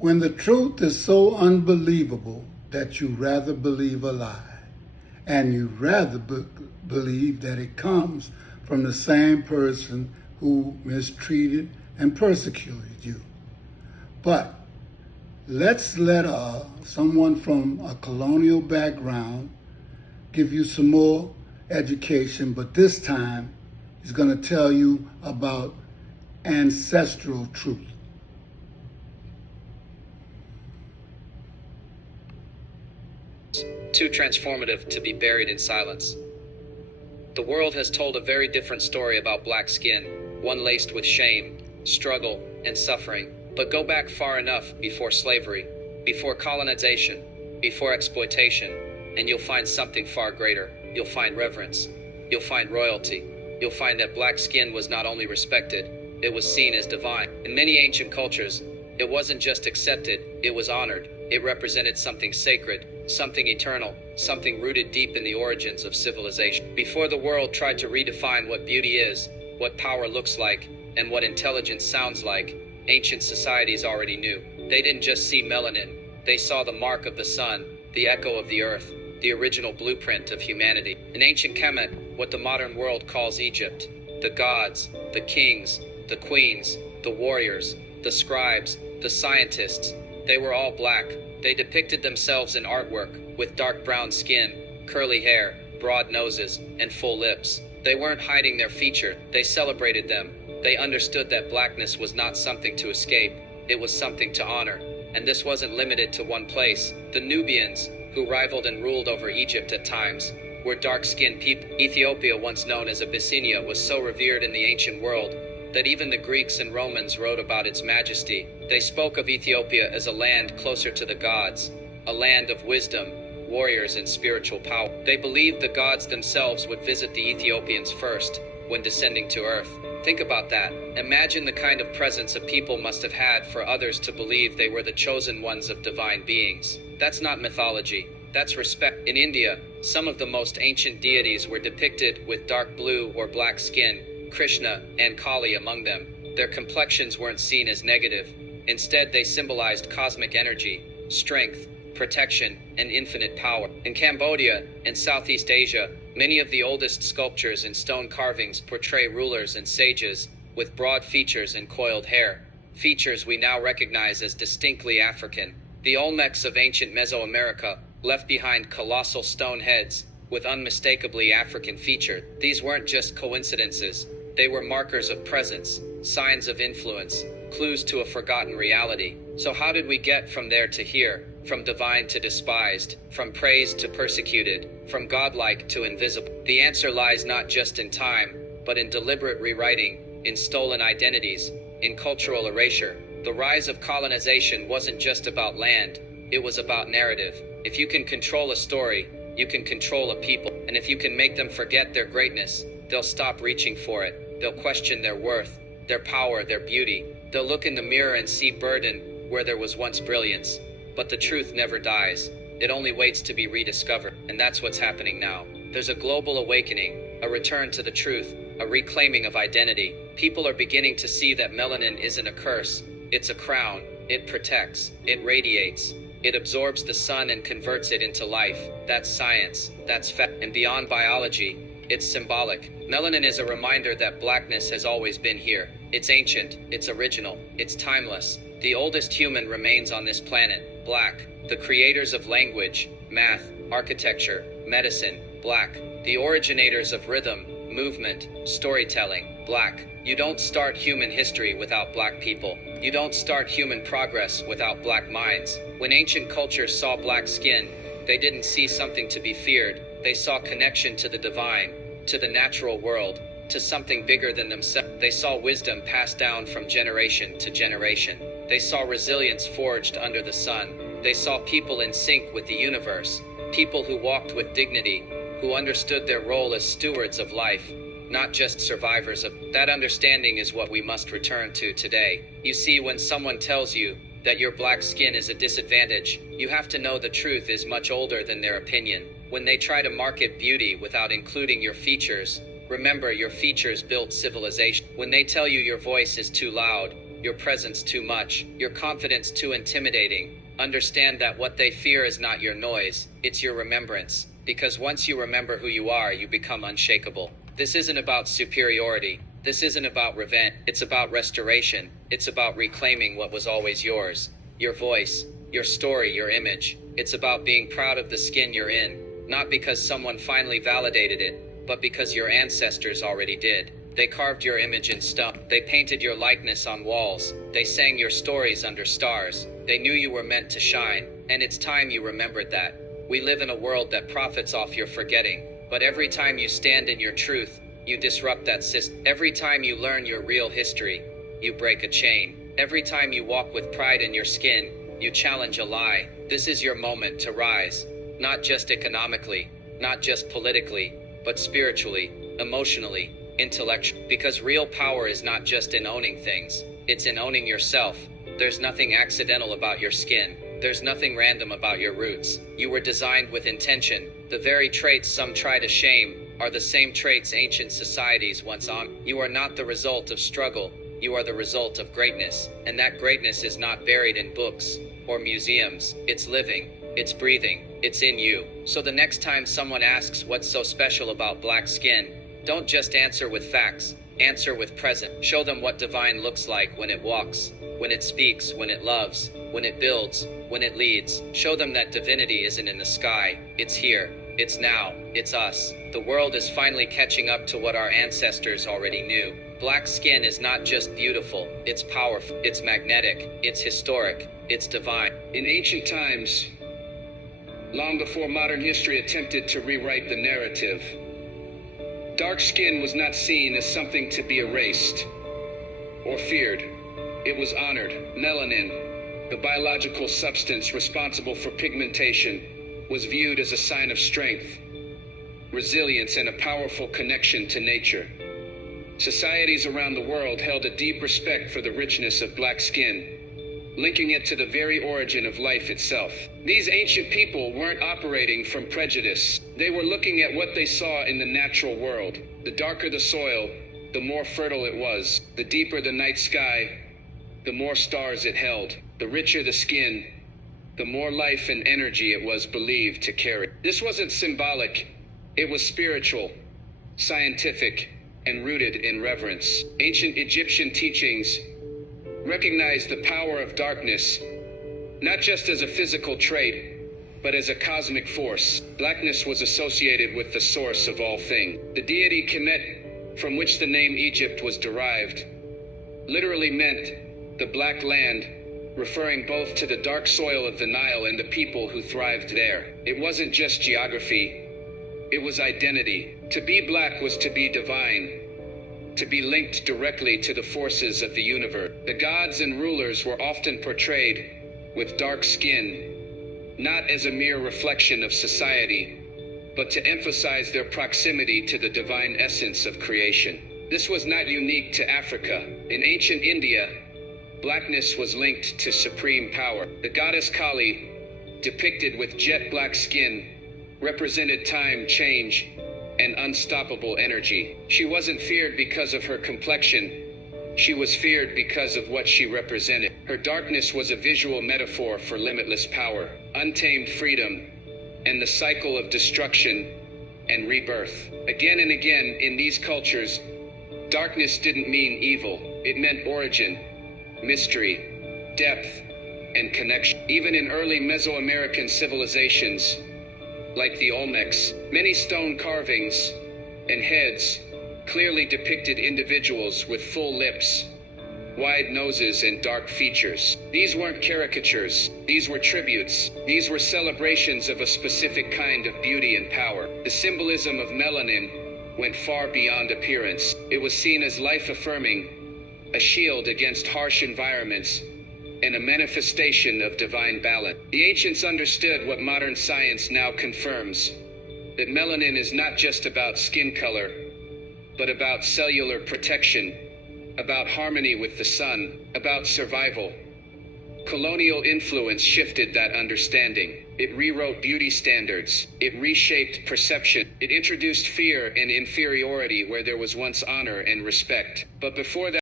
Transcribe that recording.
When the truth is so unbelievable that you rather believe a lie, and you rather believe that it comes from the same person who mistreated and persecuted you. But let's let someone from a colonial background give you some more education, but this time he's going to tell you about ancestral truth. Too transformative to be buried in silence. The world has told a very different story about black skin, one laced with shame, struggle, and suffering. But go back far enough before slavery, before colonization, before exploitation, and you'll find something far greater. You'll find reverence. You'll find royalty. You'll find that black skin was not only respected, it was seen as divine. In many ancient cultures, it wasn't just accepted, it was honored. It represented something sacred, something eternal, something rooted deep in the origins of civilization. Before the world tried to redefine what beauty is, what power looks like, and what intelligence sounds like, ancient societies already knew. They didn't just see melanin, they saw the mark of the sun, the echo of the earth, the original blueprint of humanity. In ancient Kemet, what the modern world calls Egypt, the gods, the kings, the queens, the warriors, the scribes, the scientists, they were all black. They depicted themselves in artwork, with dark brown skin, curly hair, broad noses, and full lips. They weren't hiding their feature, they celebrated them. They understood that blackness was not something to escape, it was something to honor. And this wasn't limited to one place. The Nubians, who rivaled and ruled over Egypt at times, were dark-skinned people. Ethiopia, once known as Abyssinia, was so revered in the ancient world that even the Greeks and Romans wrote about its majesty. They spoke of Ethiopia as a land closer to the gods, a land of wisdom, warriors, and spiritual power. They believed the gods themselves would visit the Ethiopians first, when descending to earth. Think about that. Imagine the kind of presence a people must have had for others to believe they were the chosen ones of divine beings. That's not mythology, that's respect. In India, some of the most ancient deities were depicted with dark blue or black skin, Krishna and Kali among them. Their complexions weren't seen as negative. Instead, they symbolized cosmic energy, strength, protection, and infinite power. In Cambodia and Southeast Asia, many of the oldest sculptures and stone carvings portray rulers and sages with broad features and coiled hair, features we now recognize as distinctly African. The Olmecs of ancient Mesoamerica left behind colossal stone heads with unmistakably African feature. These weren't just coincidences. They were markers of presence, signs of influence, clues to a forgotten reality. So how did we get from there to here, from divine to despised, from praised to persecuted, from godlike to invisible? The answer lies not just in time, but in deliberate rewriting, in stolen identities, in cultural erasure. The rise of colonization wasn't just about land, it was about narrative. If you can control a story, you can control a people. And if you can make them forget their greatness, they'll stop reaching for it. They'll question their worth, their power, their beauty. They'll look in the mirror and see burden where there was once brilliance. But the truth never dies. It only waits to be rediscovered. And that's what's happening now. There's a global awakening, a return to the truth, a reclaiming of identity. People are beginning to see that melanin isn't a curse. It's a crown. It protects. It radiates. It absorbs the sun and converts it into life. That's science. That's fact. And beyond biology, it's symbolic. Melanin is a reminder that blackness has always been here. It's ancient, it's original, it's timeless. The oldest human remains on this planet, black. The creators of language, math, architecture, medicine, black. The originators of rhythm, movement, storytelling, black. You don't start human history without black people. You don't start human progress without black minds. When ancient cultures saw black skin, they didn't see something to be feared. They saw connection to the divine, to the natural world, to something bigger than themselves. They saw wisdom passed down from generation to generation. They saw resilience forged under the sun. They saw people in sync with the universe, people who walked with dignity, who understood their role as stewards of life, not just survivors of. That understanding is what we must return to today. You see, when someone tells you that your black skin is a disadvantage, you have to know the truth is much older than their opinion. When they try to market beauty without including your features, remember your features built civilization. When they tell you your voice is too loud, your presence too much, your confidence too intimidating. Understand that what they fear is not your noise, it's your remembrance. Because once you remember who you are, you become unshakable. This isn't about superiority. This isn't about revenge. It's about restoration. It's about reclaiming what was always yours. Your voice, your story, your image. It's about being proud of the skin you're in. Not because someone finally validated it, but because your ancestors already did. They carved your image in stone. They painted your likeness on walls. They sang your stories under stars. They knew you were meant to shine, and it's time you remembered that. We live in a world that profits off your forgetting, but every time you stand in your truth, you disrupt that system. Every time you learn your real history, you break a chain. Every time you walk with pride in your skin, you challenge a lie. This is your moment to rise, not just economically, not just politically, but spiritually, emotionally, intellectually. Because real power is not just in owning things, it's in owning yourself. There's nothing accidental about your skin. There's nothing random about your roots. You were designed with intention. The very traits some try to shame are the same traits ancient societies once honored. You are not the result of struggle. You are the result of greatness. And that greatness is not buried in books or museums. It's living. It's breathing. It's in you. So the next time someone asks what's so special about black skin, don't just answer with facts. Answer with present. Show them what divine looks like when it walks, when it speaks, when it loves, when it builds, when it leads. Show them that divinity isn't in the sky. It's here. It's now. It's us. The world is finally catching up to what our ancestors already knew. Black skin is not just beautiful. It's powerful. It's magnetic. It's historic. It's divine. In ancient times, long before modern history attempted to rewrite the narrative, dark skin was not seen as something to be erased or feared. It was honored. Melanin, the biological substance responsible for pigmentation, was viewed as a sign of strength, resilience, and a powerful connection to nature. Societies around the world held a deep respect for the richness of black skin, linking it to the very origin of life itself. These ancient people weren't operating from prejudice. They were looking at what they saw in the natural world. The darker the soil, the more fertile it was. The deeper the night sky, the more stars it held. The richer the skin, the more life and energy it was believed to carry. This wasn't symbolic. It was spiritual, scientific, and rooted in reverence. Ancient Egyptian teachings recognized the power of darkness, not just as a physical trait, but as a cosmic force. Blackness was associated with the source of all things. The deity Kemet, from which the name Egypt was derived, literally meant the black land, referring both to the dark soil of the Nile and the people who thrived there. It wasn't just geography, it was identity. To be black was to be divine, to be linked directly to the forces of the universe. The gods and rulers were often portrayed with dark skin, not as a mere reflection of society, but to emphasize their proximity to the divine essence of creation. This was not unique to Africa. In ancient India, blackness was linked to supreme power. The goddess Kali, depicted with jet black skin, represented time, change, and unstoppable energy. She wasn't feared because of her complexion. She was feared because of what she represented. Her darkness was a visual metaphor for limitless power, untamed freedom, and the cycle of destruction and rebirth. Again and again in these cultures, darkness didn't mean evil. It meant origin, mystery, depth, and connection. Even in early Mesoamerican civilizations, like the Olmecs, many stone carvings and heads clearly depicted individuals with full lips, wide noses, and dark features. These weren't caricatures. These were tributes. These were celebrations of a specific kind of beauty and power. The symbolism of melanin went far beyond appearance. It was seen as life-affirming, a shield against harsh environments, and a manifestation of divine balance. The ancients understood what modern science now confirms, that melanin is not just about skin color, but about cellular protection, about harmony with the sun, about survival. Colonial influence shifted that understanding. It rewrote beauty standards. It reshaped perception. It introduced fear and inferiority where there was once honor and respect. But before that,